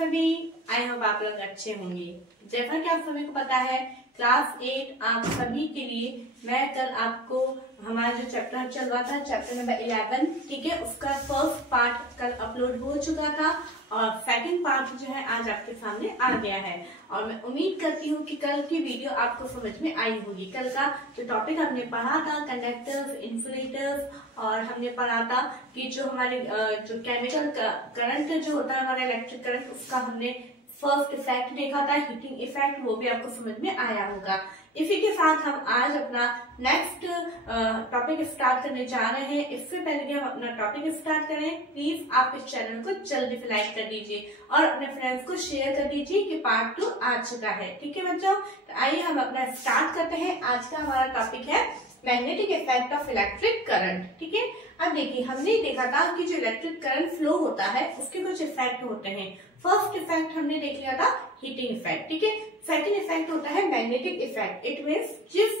सभी, I hope आप लोग अच्छे होंगे। जैसा कि आप सभी को पता है, क्लास 8 आप सभी के लिए मैं कल आपको हमारा जो चैप्टर चल रहा था, चैप्टर नंबर 11, ठीक है, उसका फर्स्ट पार्ट कल अपलोड हो चुका था और सेकंड पार्ट जो है आज आपके सामने आ गया है। और मैं उम्मीद करती हूँ कि कल की वीडियो आपको समझ में आई होगी। कल का जो टॉपिक हमने पढ़ा था, कंडक्टर्स, इन्सुलेटर्स, और हमने पढ़ा था कि जो हमारे जो केमिकल करंट जो होता है, हमारा इलेक्ट्रिक करंट, उसका हमने फर्स्ट इफेक्ट देखा था, हीटिंग इफेक्ट, वो भी आपको समझ में आया होगा। इसी के साथ हम आज अपना नेक्स्ट टॉपिक स्टार्ट करने जा रहे हैं। इससे पहले कि हम अपना टॉपिक स्टार्ट करें, प्लीज आप इस चैनल को जल्दी से लाइक कर दीजिए और अपने फ्रेंड्स को शेयर कर दीजिए कि पार्ट 2 आ चुका है। ठीक है बच्चों, तो आइए हम अपना स्टार्ट करते हैं। आज का हमारा टॉपिक है magnetic effect of electric current. ठीक है, अब देखिए, हमने देखा था कि जो इलेक्ट्रिक करंट फ्लो होता है उसके कुछ इफेक्ट होते हैं। फर्स्ट इफेक्ट हमने देख लिया था हीटिंग इफेक्ट। ठीक है, सेकंड इफेक्ट होता है मैग्नेटिक इफेक्ट। इट मींस जिस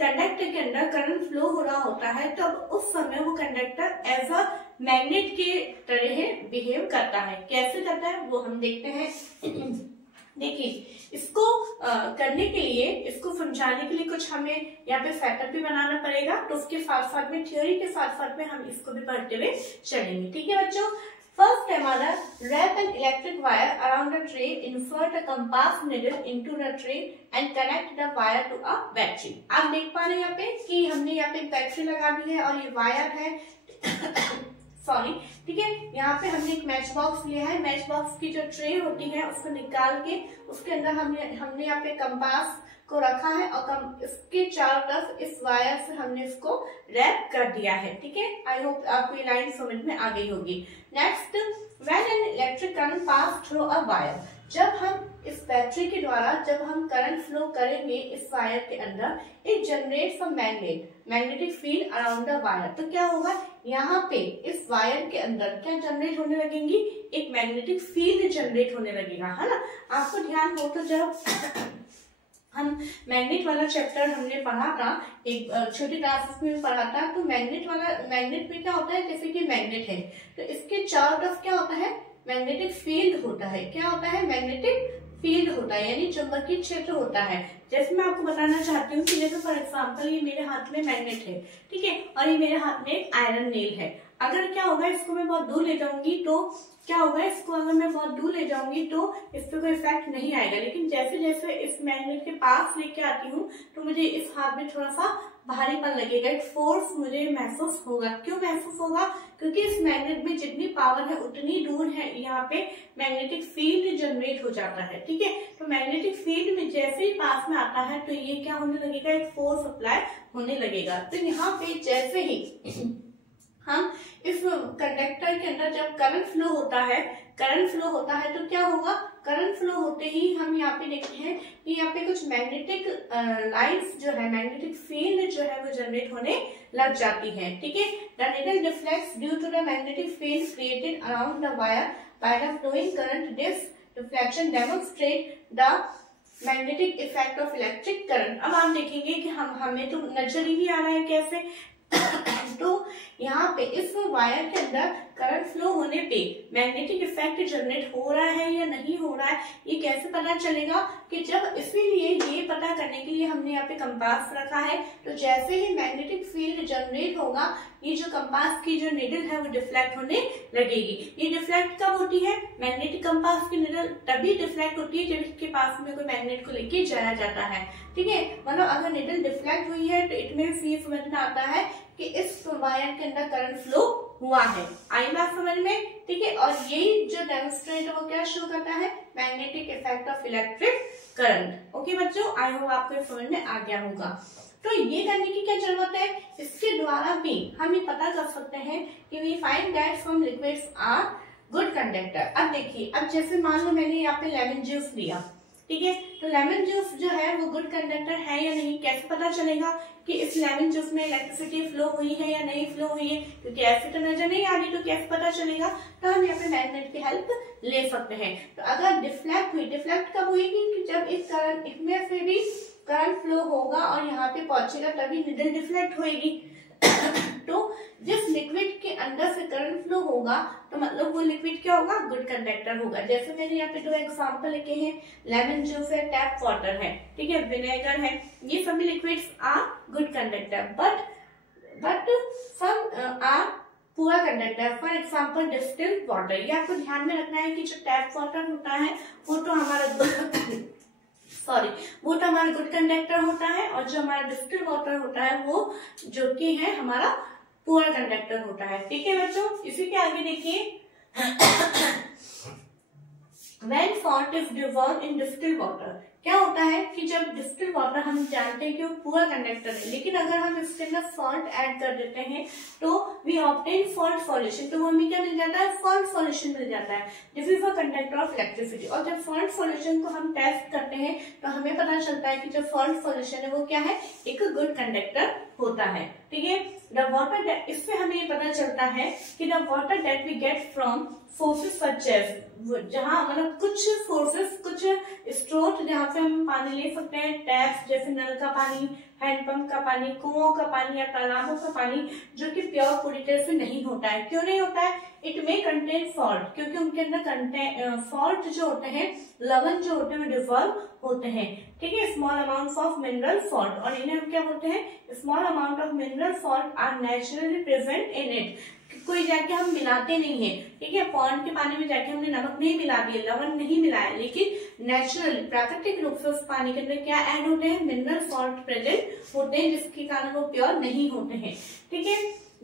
कंडक्टर के अंदर करंट फ्लो हो रहा होता है तब उस समय वो कंडक्टर एज अ मैग्नेट के तरह बिहेव करता है। कैसे करता है वो हम देखते हैं। देखिए, इसको करने के लिए, इसको समझाने के लिए कुछ हमें यहाँ पे सेटअप भी बनाना पड़ेगा, तो उसके साथ साथ में, थ्योरी के साथ साथ में हम इसको भी पढ़ते हुए चलेंगे। ठीक है बच्चों, फर्स्ट है हमारा wrap an electric wire around a tray, insert a compass needle into the tray and connect the wire to a battery। आप देख पा रहे हैं यहाँ पे कि हमने यहाँ पे बैटरी लगा दी है और ये वायर है सॉरी। ठीक है, यहाँ पे हमने एक मैच बॉक्स लिया है। मैच बॉक्स की जो ट्रे होती है उसको निकाल के उसके अंदर हमने यहाँ पे कंपास को रखा है और इसके चारों तरफ इस वायर से हमने इसको रैप कर दिया है। ठीक है, आई होप आपको ये लाइन समझ में आ गई होगी। Next, when an electric current pass through a wire, जब हम इस बैटरी के द्वारा जब हम करंट फ्लो करेंगे इस वायर के अंदर, it generates a magnetic field around the wire. तो क्या होगा, यहाँ पे इस वायर के अंदर क्या जनरेट होने लगेंगी, एक मैग्नेटिक फील्ड जनरेट होने लगेगा, है ना। आपको ध्यान हो तो जब हम मैग्नेट वाला चैप्टर हमने पढ़ा था, एक छोटी क्लासेस में पढ़ा था, तो मैग्नेट में क्या होता है, जैसे कि मैग्नेट है तो इसके चारों तरफ क्या होता है, मैग्नेटिक फील्ड होता है। क्या होता है, मैग्नेटिक फील्ड होता है, यानी चुंबकीय क्षेत्र होता है। जैसे मैं आपको बताना चाहती हूँ कि जैसे फॉर एग्जाम्पल ये मेरे हाथ में मैग्नेट है, ठीक है, और ये मेरे हाथ में एक आयरन नेल है। अगर क्या होगा, इसको मैं बहुत दूर ले जाऊंगी तो क्या होगा, इसको अगर मैं बहुत दूर ले जाऊंगी तो इस पे कोई इफेक्ट नहीं आएगा। लेकिन जैसे जैसे इस मैग्नेट के पास लेके आती हूँ तो मुझे इस हाथ में थोड़ा सा भारीपन लगेगा, एक फोर्स मुझे महसूस होगा। क्यों महसूस होगा, क्योंकि इस मैग्नेट में जितनी पावर है उतनी दूर है यहाँ पे मैग्नेटिक फील्ड जनरेट हो जाता है। ठीक है, तो मैग्नेटिक फील्ड में जैसे ही पास में आता है तो ये क्या होने लगेगा, एक फोर्स अप्लाई होने लगेगा। तो यहाँ पे जैसे ही हम इस कंडक्टर के अंदर जब करंट फ्लो होता है तो क्या होगा, करंट फ्लो होते ही हम यहाँ पे देखते हैं कि यहाँ पे कुछ मैग्नेटिक लाइन्स जो है, मैग्नेटिक फील्ड जो है वो जनरेट होने लग जाती है। ठीक है, the needle deflects due to the magnetic field created around the wire by the flowing current. This deflection demonstrate the magnetic effect of electric current. अब आप देखेंगे कि हमें तो नजर ही नहीं आ रहा है कैसे तो यहाँ पे इस वायर के अंदर करंट फ्लो होने पे मैग्नेटिक इफेक्ट जनरेट हो रहा है या नहीं हो रहा है, ये कैसे पता चलेगा, कि जब इसीलिए ये पता करने के लिए हमने यहाँ पे कंपास रखा है। तो जैसे ही मैग्नेटिक फील्ड जनरेट होगा, ये जो कंपास की जो निडल है वो डिफ्लेक्ट होने लगेगी। ये डिफ्लेक्ट कब होती है, मैग्नेटिक कंपास की निडल तभी डिफ्लेक्ट होती है जब इसके पास में कोई मैग्नेट को लेके जाया जाता है। ठीक है, मतलब अगर निडल डिफ्लेक्ट हुई है तो इट मींस ये समझ में आता है कि इस वायर के अंदर करंट फ्लो हुआ है। आई बात समझ में। ठीक है, और यही जो डेमोन्स्ट्रेट है वो क्या शो करता है, magnetic effect of electric current. Okay बच्चों, आई होप आपको समझ में आ गया होगा। तो ये करने की क्या जरूरत है, इसके द्वारा भी हम ये पता कर सकते हैं कि we find that some liquids are good conductor. अब देखिए, अब जैसे मान लो मैंने यहाँ पे लेमन जूस लिया, ठीक है, तो लेमन जूस जो है वो गुड कंडक्टर है या नहीं, कैसे पता चलेगा कि इस लेमन जूस में इलेक्ट्रिसिटी फ्लो हुई है या नहीं फ्लो हुई है, क्योंकि ऐसे तो नजर नहीं आ रही, तो कैसे पता चलेगा, तो हम यहाँ पे मैग्नेट की हेल्प ले सकते हैं। तो अगर डिफ्लेक्ट कब हुई, कि जब इस करंट इसमें से भी करंट फ्लो होगा और यहाँ पे पहुंचेगा तभी निडल डिफ्लेक्ट होएगी। तो जिस लिक्विड के अंदर से करंट फ्लो होगा तो मतलब वो लिक्विड क्या होगा, गुड कंडक्टर होगा। जैसे मैंने यहाँ पे 2 एग्जांपल लिखे हैं, लेमन जूस है, टैप वाटर है, ठीक है, विनेगर है, ये सभी liquids are good conductor, but some are poor conductor. For example distilled water, ये आपको ध्यान में रखना है कि जो टैप वाटर होता है वो तो हमारा गुड कंडक्टर होता है, और जो हमारा डिस्टिल्ड वाटर होता है वो जो कि है हमारा पुअर कंडक्टर होता है। ठीक है बच्चों, इसी के आगे देखिए When salt is dissolved in distilled water, क्या होता है कि जब डिस्टिल्ड वाटर हम जानते हैं कि वो पुअर कंडक्टर है, लेकिन अगर हम इसके अंदर सॉल्ट ऐड कर देते हैं तो वी ऑब्टेन सॉल्ट सॉल्यूशन, तो हमें क्या मिल जाता है, सॉल्ट सॉल्यूशन मिल जाता है। This is a conductor of electricity. और जब सॉल्ट सॉल्यूशन को हम टेस्ट करते हैं तो हमें पता चलता है कि जो सॉल्ट सॉल्यूशन है वो क्या है, एक गुड कंडक्टर होता है। ठीक है, द वाटर, इससे हमें ये पता चलता है कि the water that we get from sources such as, जहाँ मतलब कुछ सोर्सेस, कुछ स्रोत जहाँ से हम पानी ले सकते हैं, टैप्स जैसे नल का पानी, हैंडपंप का पानी, कुओं का पानी या तालाबों का पानी, जो कि प्योर पूरी तरह से नहीं होता है। क्यों नहीं होता है? इट मे कंटेन सॉल्ट, क्योंकि उनके अंदर सॉल्ट जो होते हैं, लवण जो होते हैं वो डिसॉल्व होते हैं। ठीक है, small amount of mineral salt, और इन्हें हम क्या बोलते हैं, small amount of mineral salt are naturally present in it. कोई जाके हम मिलाते नहीं है, ठीक है, पॉन्ड के पानी में जाके हमने नमक नहीं मिला दिया, लवण नहीं मिलाया, लेकिन नेचुरली प्राकृतिक रूप से उस पानी के अंदर क्या ऐड होते हैं, मिनरल सॉल्ट प्रेजेंट होते हैं, जिसके कारण वो प्योर नहीं होते हैं। ठीक है,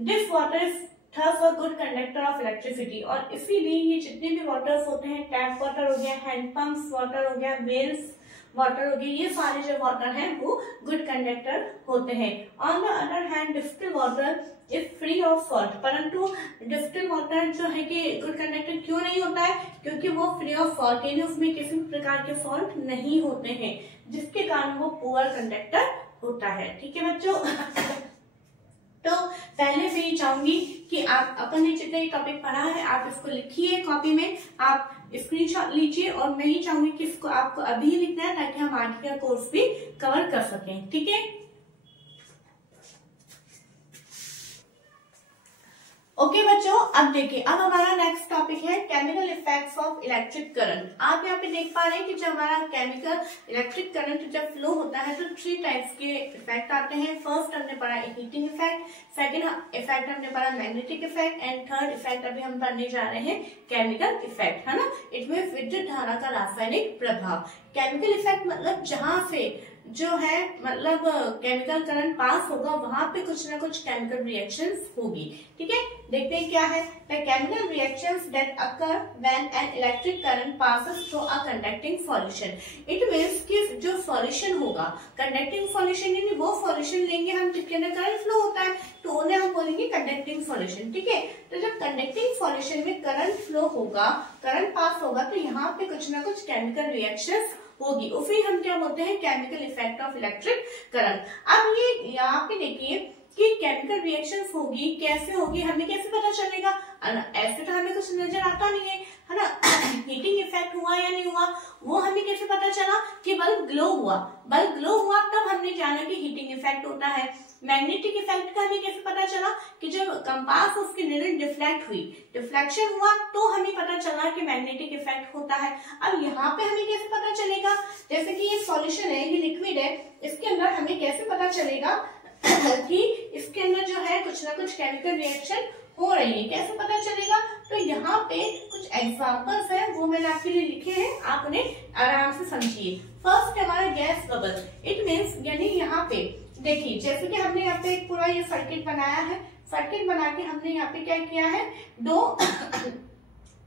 this water is thus a good conductor of electricity, और इसीलिए ये जितने भी वाटर्स होते हैं, टैप वाटर हो गया, हैंडपंप वाटर हो गया, वेल्स वाटर हो गया, ये सारे जो वाटर हैं वो गुड कंडक्टर होते हैं। On the other hand distilled water is free of salt, परंतु डिस्टिल्ड वाटर जो है कि गुड कंडक्टर क्यों नहीं होता है, क्योंकि वो फ्री ऑफ सॉल्ट, यानी उसमें किसी प्रकार के सॉल्ट नहीं होते हैं, जिसके कारण वो पुअर कंडक्टर होता है। ठीक है बच्चों, तो पहले मैं ये चाहूंगी कि आप अपन ने जितना ये टॉपिक पढ़ा है आप इसको लिखिए कॉपी में, आप स्क्रीनशॉट लीजिए, और मैं ही चाहूंगी कि इसको आपको अभी लिखना है ताकि हम आगे का कोर्स भी कवर कर सकें। ठीक है, ओके बच्चों, अब देखिए, अब हमारा नेक्स्ट टॉपिक है chemical effects of electric current. आप यहाँ पे देख पा रहे हैं कि जब हमारा केमिकल इलेक्ट्रिक करंट जब फ्लो होता है तो 3 टाइप्स के इफेक्ट आते हैं। फर्स्ट हमने पढ़ा हीटिंग इफेक्ट, सेकंड इफेक्ट हमने पढ़ा magnetic effect, and third effect अभी हम पढ़ने जा रहे हैं केमिकल इफेक्ट, है ना। इट मीन्स विद्युत धारा का रासायनिक प्रभाव। केमिकल इफेक्ट मतलब जहां से जो है मतलब केमिकल करंट पास होगा वहां पे कुछ ना कुछ केमिकल रिएक्शंस होगी। ठीक है, देखते हैं क्या है। The chemical reactions that occur when an electric current passes through a conducting solution. It means कि जो सॉल्यूशन होगा, कंडक्टिंग सॉल्यूशन, यानी वो सॉल्यूशन लेंगे हम जिसके अंदर करंट फ्लो होता है, तो उन्हें हम बोलेंगे कंडक्टिंग सॉल्यूशन। ठीक है, तो जब कंडक्टिंग सॉल्यूशन में करंट फ्लो होगा, करंट पास होगा, तो यहाँ पे कुछ ना कुछ केमिकल रिएक्शंस होगी, उसे हम क्या बोलते हैं, chemical effect of electric current. अब ये यहाँ पे देखिए कि केमिकल रिएक्शंस होगी, कैसे होगी, हमें कैसे पता चलेगा, ऐसे तो हमें कुछ नजर आता नहीं है ना। हीटिंग इफेक्ट हुआ या नहीं हुआ वो हमें कैसे पता चला, कि बल्ब ग्लो हुआ, बल्ब ग्लो हुआ तब हमने जाना कि हीटिंग इफेक्ट होता है। मैग्नेटिक इफेक्ट का हमें कैसे पता चला, कि जब कंपास उसकी निडल डिफ्लेक्ट हुई, डिफ्लेक्शन हुआ, तो हमें पता चला कि मैग्नेटिक इफेक्ट होता है। अब यहाँ पे हमें कैसे पता चलेगा, जैसे कि ये सॉल्यूशन है, ये लिक्विड है, इसके अंदर हमें कैसे पता चलेगा कि इसके अंदर जो है कुछ ना कुछ केमिकल रिएक्शन हो रही है, कैसे पता चलेगा। तो यहाँ पे कुछ एग्जांपल्स हैं, वो मैंने आपके लिए लिखे हैं, आप उन्हें आराम से समझिए। फर्स्ट हमारा गैस बबल, इट मीन्स यानी यहाँ पे देखिए, जैसे कि हमने यहाँ पे एक पूरा ये सर्किट बनाया है, सर्किट बना के हमने यहाँ पे क्या किया है, 2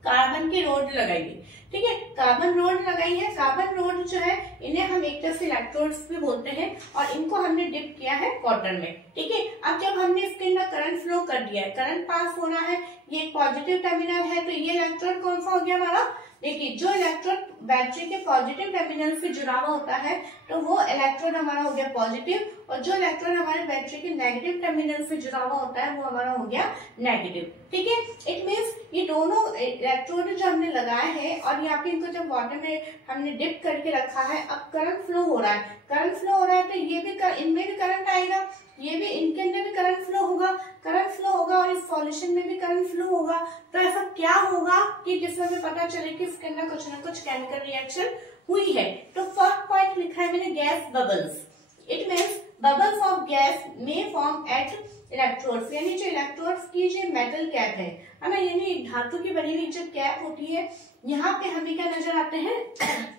कार्बन की रोड लगाई है। ठीक है, कार्बन रोड लगाई है। कार्बन रोड जो है इन्हें हम एक तरह से इलेक्ट्रोड्स भी बोलते हैं, और इनको हमने डिप किया है वाटर में। ठीक है, अब जब हमने इसके अंदर करंट फ्लो कर दिया है, करंट पास हो रहा है, ये पॉजिटिव टर्मिनल है, तो ये इलेक्ट्रोड कौन सा हो गया हमारा, देखिए जो इलेक्ट्रोड बैटरी के पॉजिटिव टर्मिनल से जुड़ा हुआ होता है तो वो इलेक्ट्रोड हमारा हो गया पॉजिटिव, और जो इलेक्ट्रोड हमारे बैटरी के नेगेटिव टर्मिनल से जुड़ा हुआ होता है वो हमारा हो गया नेगेटिव। ठीक है, इट मीन्स ये दोनों इलेक्ट्रोड जो हमने लगाए हैं, और यहाँ पे इनको जब वाटर में हमने डिप करके रखा है, अब करंट फ्लो हो रहा है, करंट फ्लो हो रहा है, तो ये भी इनमें भी करंट आएगा, ये भी इनके अंदर भी करंट फ्लो होगा, करंट फ्लो होगा और इस सॉल्यूशन में भी करंट फ्लो होगा। तो ऐसा क्या होगा कि जिसमें हमें पता चले कि इसके अंदर कुछ ना कुछ केमिकल रिएक्शन हुई है। तो फर्स्ट पॉइंट लिखा है मैंने gas bubbles. It means bubbles of gas में फॉर्म एट इलेक्ट्रोड्स, यानी जो इलेक्ट्रोड्स की जो मेटल कैप है ना, यानी धातु की बनी हुई जो कैप होती है, यहाँ पे हमें क्या नजर आते हैं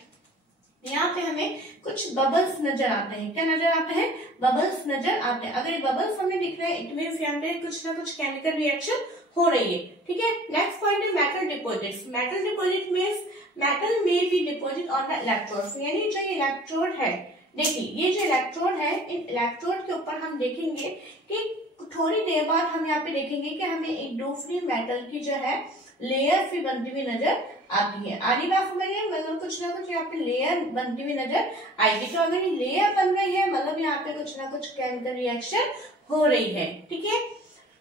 यहाँ पे हमें कुछ बबल्स नजर आते हैं। क्या नजर आते हैं? बबल्स नजर आते हैं। अगर ये बबल्स हमें दिख रहे हैं इट मीन्स यहाँ पे कुछ ना कुछ केमिकल रिएक्शन हो रही है। ठीक है, नेक्स्ट पॉइंट है metal deposits. Metal deposit means metal में be deposit on the electrodes, यानी जो इलेक्ट्रोड है, देखिए ये जो इलेक्ट्रोड है, इन इलेक्ट्रोड के ऊपर हम देखेंगे कि थोड़ी देर बाद हम यहाँ पे देखेंगे कि हमें एक दो फ्री मेटल की जो है लेयर भी बनती हुई नजर आती है। आधी बात समझ गए, मतलब कुछ ना कुछ यहाँ पे लेयर बनती हुई नजर आएगी। तो अगर ये लेयर बन रही है मतलब यहाँ पे कुछ ना कुछ केमिकल रिएक्शन हो रही है। ठीक है,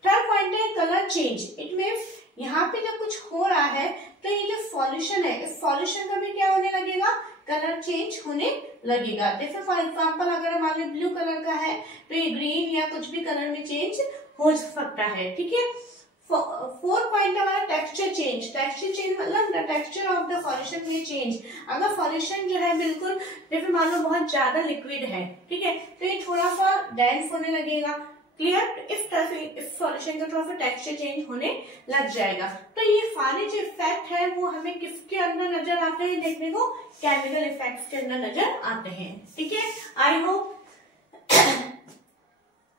थर्ड पॉइंट है कलर चेंज। इट मीन्स यहाँ पे जब कुछ हो रहा है तो ये जो सॉल्यूशन है, इस सॉल्यूशन का भी क्या होने लगेगा? कलर चेंज होने लगेगा। जैसे फॉर एग्जाम्पल अगर हमारे ब्लू कलर का है तो ये ग्रीन या कुछ भी कलर में चेंज हो सकता है। ठीक है, फोर्थ पॉइंट हमारा टेक्सचर चेंज। टेक्सचर चेंज मतलब the texture of the solution में चेंज। अगर सॉल्यूशन जो है बिल्कुल जैसे मान लो बहुत ज्यादा लिक्विड है, ठीक है, तो ये थोड़ा सा डेंस होने लगेगा। क्लियर? इस तरह से इस सॉल्यूशन का थोड़ा सा टेक्सचर चेंज होने लग जाएगा। तो ये सारे जो इफेक्ट है वो हमें किसके अंदर नजर आते हैं देखने को? केमिकल इफेक्ट्स के अंदर नजर आते हैं। ठीक है, आई होप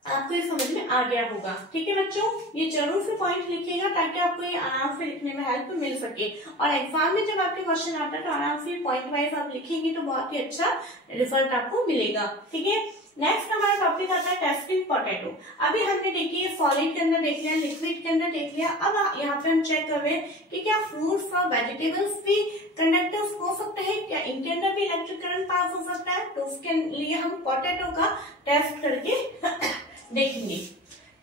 आपको ये समझ में आ गया होगा। ठीक है बच्चों, ये जरूर से पॉइंट लिखिएगा ताकि आपको ये आराम से लिखने में हेल्प मिल सके। और एग्जाम में जब आपके क्वेश्चन आता है तो आराम से पॉइंट वाइज आप लिखेंगे तो बहुत ही अच्छा रिजल्ट आपको मिलेगा। ठीक है, नेक्स्ट हमारा टॉपिक आता है टेस्टिंग पोटैटो। अभी हमने देखिए सॉलिड के अंदर देख लिया, लिक्विड के अंदर देख लिया। अब यहाँ पे हम चेक कर रहे हैं कि क्या फ्रूट्स और वेजिटेबल्स भी कंडक्टर्स हो सकते हैं, क्या इनके अंदर भी इलेक्ट्रिक करंट पास हो सकता है। तो उसके लिए हम पोटैटो का टेस्ट करके देखेंगे।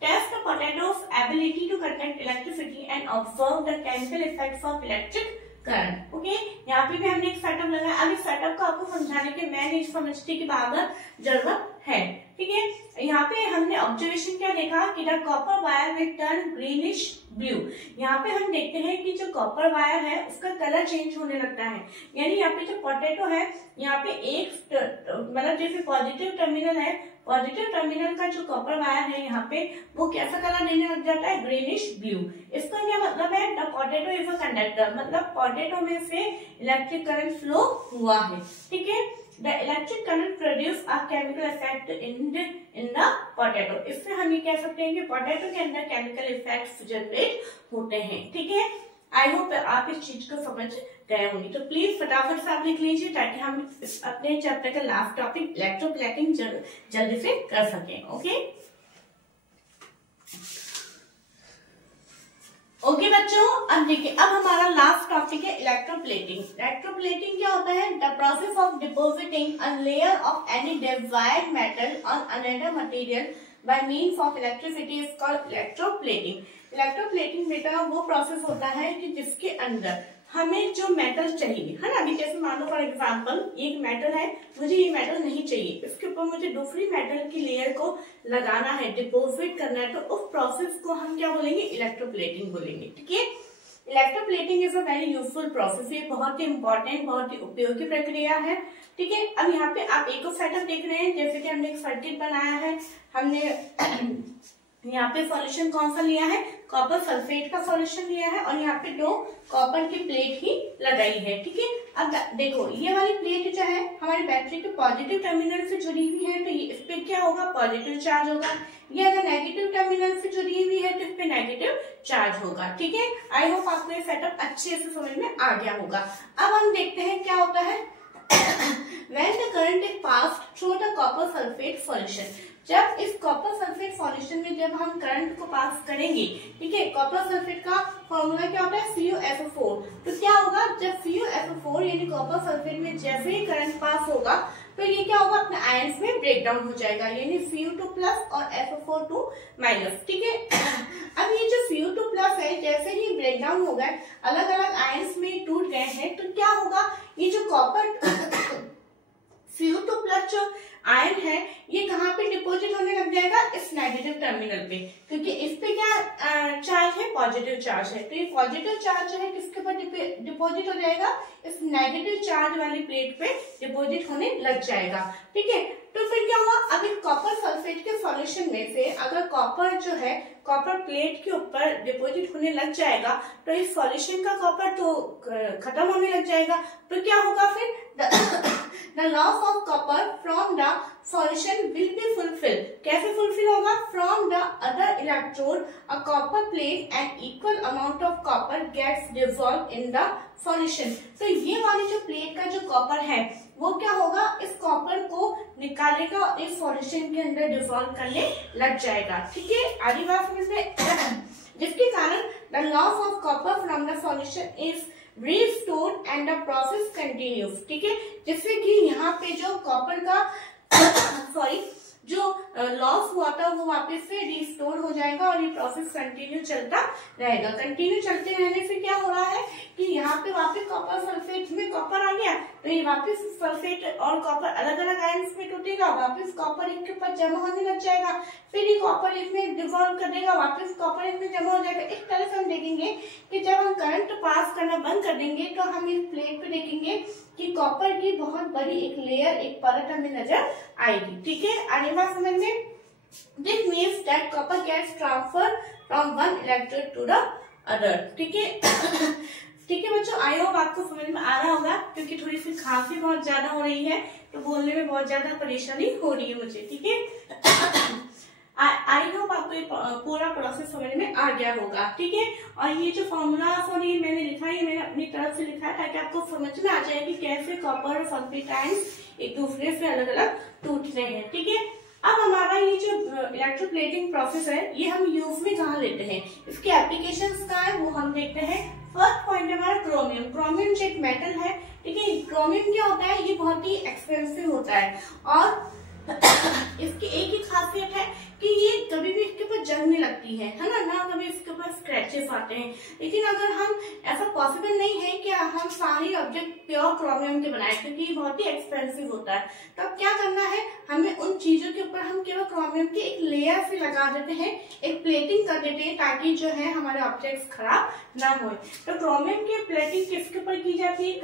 Test the potato's ability to conduct electricity and observe the chemical effects of electric current. Okay, यहाँ पे भी हमने एक सेटअप लगाया। अब इस सेटअप को आपको समझाने के मैं नहीं समझती की बात जरूरत है। ठीक है, यहाँ पे हमने ऑब्जर्वेशन क्या देखा कि the copper wire will turn greenish blue. यहाँ पे हम देखते हैं कि जो कॉपर वायर है उसका कलर चेंज होने लगता है। यानी यहाँ पे जो पोटैटो है, यहाँ पे एक मतलब जैसे पॉजिटिव टर्मिनल है, पॉजिटिव टर्मिनल का जो कॉपर वायर है यहाँ पे वो कैसा कलर देने लग जाता है? Greenish blue. इसका क्या मतलब है? The potato is a conductor, मतलब पोटैटो में से इलेक्ट्रिक करंट फ्लो हुआ है। ठीक है, the electric current produce a chemical effect in the potato. इससे हम ये कह सकते हैं कि पोटैटो के अंदर केमिकल इफेक्ट्स जनरेट होते हैं। ठीक है, आई होप आप इस चीज को समझ गए होंगे। तो प्लीज फटाफट से आप लिख लीजिए ताकि हम अपने चैप्टर का लास्ट टॉपिक इलेक्ट्रोप्लेटिंग जल्दी से कर सकें। ओके बच्चों, अब देखिए अब हमारा लास्ट टॉपिक है इलेक्ट्रोप्लेटिंग। इलेक्ट्रोप्लेटिंग क्या होता है? The process of depositing a layer of any desired metal on another material by means of electricity is called electroplating. Electroplating बेटा वो प्रोसेस होता है कि जिसके अंदर हमें जो मेटल चाहिए है ना, अभी जैसे मान लो फॉर एग्जाम्पल एक मेटल है, मुझे ये मेटल नहीं चाहिए, इसके ऊपर मुझे दूसरी मेटल की लेयर को लगाना है, डिपोजिट करना है, तो उस प्रोसेस को हम क्या बोलेंगे? इलेक्ट्रोप्लेटिंग बोलेंगे। ठीक है, electroplating is a very useful process. ये बहुत ही इंपॉर्टेंट, बहुत ही उपयोगी प्रक्रिया है। ठीक है, अब यहाँ पे आप एक और सेटअप देख रहे हैं, जैसे कि हमने एक सर्किट बनाया है, हमने यहाँ पे सॉल्यूशन कौन सा लिया है? कॉपर सल्फेट का सॉल्यूशन लिया है और यहाँ पे 2 कॉपर की प्लेट ही लगाई है। ठीक है, अब देखो ये वाली प्लेट जो है हमारी बैटरी के पॉजिटिव टर्मिनल से जुड़ी हुई है, तो ये इस पे क्या होगा? पॉजिटिव चार्ज होगा। ये अगर नेगेटिव टर्मिनल से जुड़ी हुई है तो इस पे नेगेटिव चार्ज होगा। ठीक है, आई होप आपको ये सेटअप अच्छे से समझ में आ गया होगा। अब हम देखते हैं क्या होता है when the current is passed through the copper sulfate solution। जब इस कॉपर सल्फेट सॉल्यूशन में जब हम करंट को पास करेंगे, ठीक है, कॉपर सल्फेट का फॉर्मूला क्या होता है? CuSO4। तो क्या होगा? जब CuSO4 यानी कॉपर सल्फेट में जैसे ही करंट पास होगा तो ये क्या होगा? अपने आयंस में ब्रेक डाउन हो जाएगा, यानी Cu2 प्लस और SO4 माइनस। ठीक है, अब ये जो Cu2 प्लस है जैसे ही ब्रेक डाउन हो गए, अलग अलग आयंस में टूट गए हैं, तो क्या होगा? ये जो कॉपर Cu2 प्लस जो आयन है ये कहाँ पे डिपोजिट होने लग जाएगा इस नेगेटिव टर्मिनल पे, क्योंकि इस पे क्या चार्ज है, पॉजिटिव चार्ज है। तो ये पॉजिटिव चार्ज जो है किसके ऊपर डिपोजिट हो जाएगा, इस नेगेटिव चार्ज वाली प्लेट पे डिपोजिट होने लग जाएगा। ठीक है, तो फिर क्या हुआ, अब इस कॉपर सल्फेट के सॉल्यूशन में से अगर कॉपर जो है कॉपर प्लेट के ऊपर डिपोजिट होने लग जाएगा तो इस सॉल्यूशन का कॉपर तो खत्म होने लग जाएगा। तो क्या होगा फिर, the loss of copper from the solution will be fulfill. कैसे फुलफिल होगा, from the other electrode a copper plate and equal amount of copper gets dissolve in the solution. तो ये वाली जो प्लेट का जो कॉपर है वो क्या होगा, इस कॉपर को निकालेगा और इस सॉल्यूशन के अंदर डिसॉल्व करने लग जाएगा। ठीक है, आगे बात समझ में, जिसके कारण the loss of copper from the solution is restored and the process continues. ठीक है, जिससे कि यहाँ पे जो कॉपर का सॉरी जो लॉस हुआ था वो वापस से रिस्टोर हो जाएगा और ये प्रोसेस कंटिन्यू चलता रहेगा। कंटिन्यू चलते रहने से क्या हो रहा है कि यहाँ पे वापस कॉपर सल्फेट में कॉपर आ गया, तो ये वापस सल्फेट और कॉपर अलग अलग आयंस में टूटेगा, वापस कॉपर एक के ऊपर जमा होने लग जाएगा, फिर ये कॉपर इसमें डिसॉल्व कर देगा, वापस कॉपर इसमें जमा हो जाएगा। इस तरह से हम देखेंगे कि जब हम करंट पास करना बंद कर देंगे तो हम इस प्लेट पे देखेंगे कि कॉपर की बहुत बड़ी एक लेयर, एक परत हमें नजर आएगी। ठीक है, आगे बात समझ में, this means that copper gets transfer from one electrode to the other. ठीक है, ठीक है बच्चों, आई होप आपको समझ में आ रहा होगा, क्योंकि थोड़ी सी खांसी बहुत ज्यादा हो रही है तो बोलने में बहुत ज्यादा परेशानी हो रही है मुझे। ठीक है, आई होप आपको ये पूरा प्रोसेस समझ में आ गया होगा। ठीक है, और ये जो फॉर्मूला सॉरी मैंने लिखा है, मैंने अपनी तरफ से लिखा है ताकि आपको समझ में आ जाए कि कैसे कॉपर और सल्फेट आयंस एक दूसरे से अलग अलग टूट रहे हैं। ठीक है, अब हमारा ये जो इलेक्ट्रोप्लेटिंग प्रोसेस है ये हम यूज में कहाँ लेते हैं, इसके एप्लीकेशंस कहाँ है वो हम देखते हैं। फर्स्ट पॉइंट है हमारा क्रोमियम। क्रोमियम जो एक मेटल है, ठीक है, क्रोमियम क्या होता है, ये बहुत ही एक्सपेंसिव होता है और इसकी एक ही खासियत है कि ये कभी भी इसके ऊपर जंग नहीं लगती है ना कभी इसके ऊपर स्क्रैचेस आते हैं। लेकिन अगर हम ऐसा पॉसिबल नहीं है कि हम सारे ऑब्जेक्ट प्योर क्रोमियम के बनाए, क्योंकि ये बहुत ही एक्सपेंसिव होता है। तो अब क्या करना है, हमें उन चीजों के ऊपर हम केवल क्रोमियम की एक लेयर से लगा देते हैं, एक प्लेटिंग कर देते हैं ताकि जो है हमारे ऑब्जेक्ट्स खराब ना हो। तो क्रोमियम की प्लेटिंग किसके ऊपर की जाती है,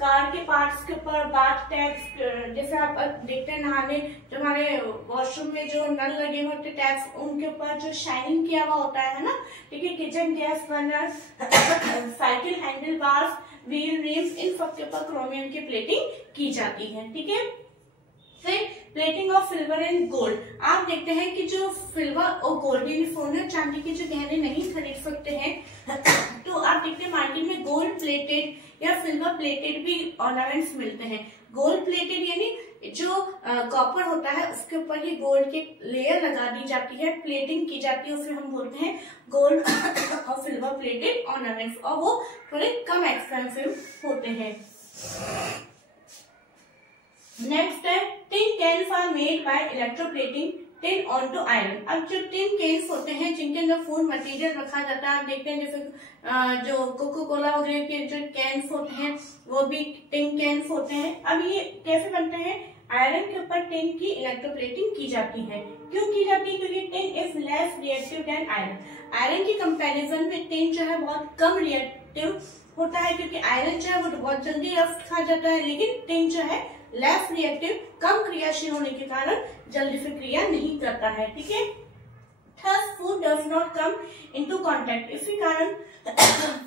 कार के पार्ट्स के ऊपर, बाथ टैप्स, जैसे आप देखते हैं नहाने जो हमारे वॉशरूम में जो नल लगे हुए होते टैप्स, उनके ऊपर जो शाइनिंग किया हुआ होता है ना। ठीक है, kitchen gas burner, cycle handle bars, wheel rims, इन सब के ऊपर क्रोमियम की प्लेटिंग की जाती है। ठीक है, फिर plating of silver and gold. आप देखते हैं कि जो सिल्वर और गोल्ड यानी सोने और चांदी के जो गहने नहीं खरीद सकते हैं तो आप देखते हैं मार्केट में गोल्ड प्लेटेड या सिल्वर प्लेटेड भी ऑर्नामेंट्स मिलते हैं। गोल्ड प्लेटेड यानी जो कॉपर होता है उसके ऊपर ही गोल्ड की लेयर लगा दी जाती है, प्लेटिंग की जाती है, उसे हम बोलते हैं गोल्ड और सिल्वर प्लेटेड ऑर्नामेंट्स, और वो थोड़े कम एक्सपेंसिव होते हैं। नेक्स्ट है tin cans are made by electroplating tin onto iron. अब जो टिन कैन्स होते हैं जिनके अंदर फूड मटेरियल रखा जाता है, आप देखते हैं जैसे जो कोको कोला वगैरह के जो कैन्स होते हैं वो भी टिन कैन्स होते हैं। अब ये कैसे बनते हैं, आयरन के ऊपर टिन की इलेक्ट्रोप्लेटिंग की जाती है। क्यों की जाती है, क्योंकि tin is less reactive than iron. Iron की कंपैरिजन में टिन जो है बहुत कम रिएक्टिव होता है, क्योंकि आयरन जो है वो बहुत जल्दी रस्ट खा जाता है, लेकिन टिन जो है लेस रिएक्टिव, कम क्रियाशील होने के कारण जल्दी से क्रिया नहीं करता है। ठीक है, thus food does not come into contact, इसी कारण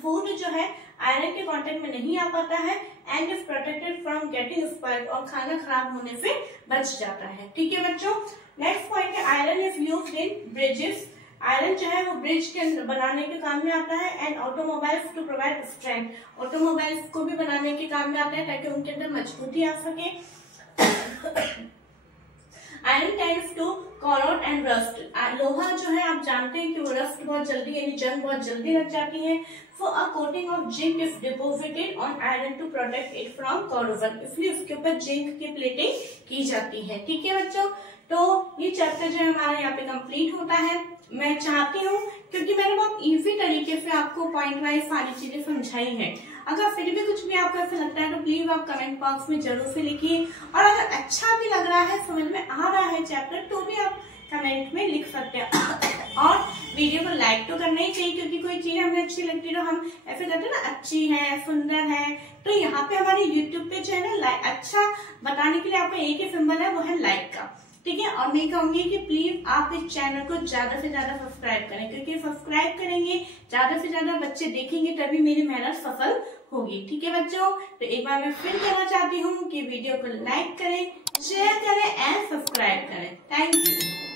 फूड जो है आयरन के कांटेक्ट में नहीं आ पाता है and is protected from getting spoiled, और खाना खराब होने से बच जाता है। ठीक है बच्चों, नेक्स्ट पॉइंट है iron is used in bridges. Iron जो है वो ब्रिज के बनाने के काम में आता है and automobiles to provide strength, automobiles को भी बनाने के काम में आता है ताकि उनके अंदर मजबूती आ सके। Iron tends to corrode and rust, लोहा जो है आप जानते हैं कि वो रस्ट बहुत जल्दी यानी जंग बहुत जल्दी लग जाती है। So a coating of zinc is deposited on iron to protect it from corrosion, इसलिए उसके ऊपर जिंक की प्लेटिंग की जाती है। ठीक है बच्चों, तो ये चैप्टर जो है हमारा यहाँ पे कंप्लीट होता है। मैं चाहती हूँ क्योंकि मैंने बहुत इजी तरीके से आपको पॉइंट वाइज सारी चीजें समझाई हैं। अगर फिर भी कुछ भी आपको ऐसा लगता है तो प्लीज आप कमेंट बॉक्स में जरूर से लिखिए, और अगर अच्छा भी लग रहा है, समझ में आ रहा है चैप्टर, तो भी आप कमेंट में लिख सकते हैं। और वीडियो को लाइक तो करना ही चाहिए, क्योंकि कोई चीज हमें अच्छी लगती है तो हम ऐसे करते हैं ना, अच्छी है, सुंदर है। तो यहाँ पे हमारे यूट्यूब पे जो है ना, अच्छा बताने के लिए आपका एक ही सिंबल है, वो है लाइक का, ठीक है। और मैं कहूंगी कि प्लीज आप इस चैनल को ज्यादा से ज्यादा सब्सक्राइब करें, क्योंकि सब्सक्राइब करेंगे, ज्यादा से ज्यादा बच्चे देखेंगे, तभी मेरी मेहनत सफल होगी, ठीक है बच्चों। तो एक बार मैं फिर कहना चाहती हूँ कि वीडियो को लाइक करें, शेयर करें एंड सब्सक्राइब करें। Thank you.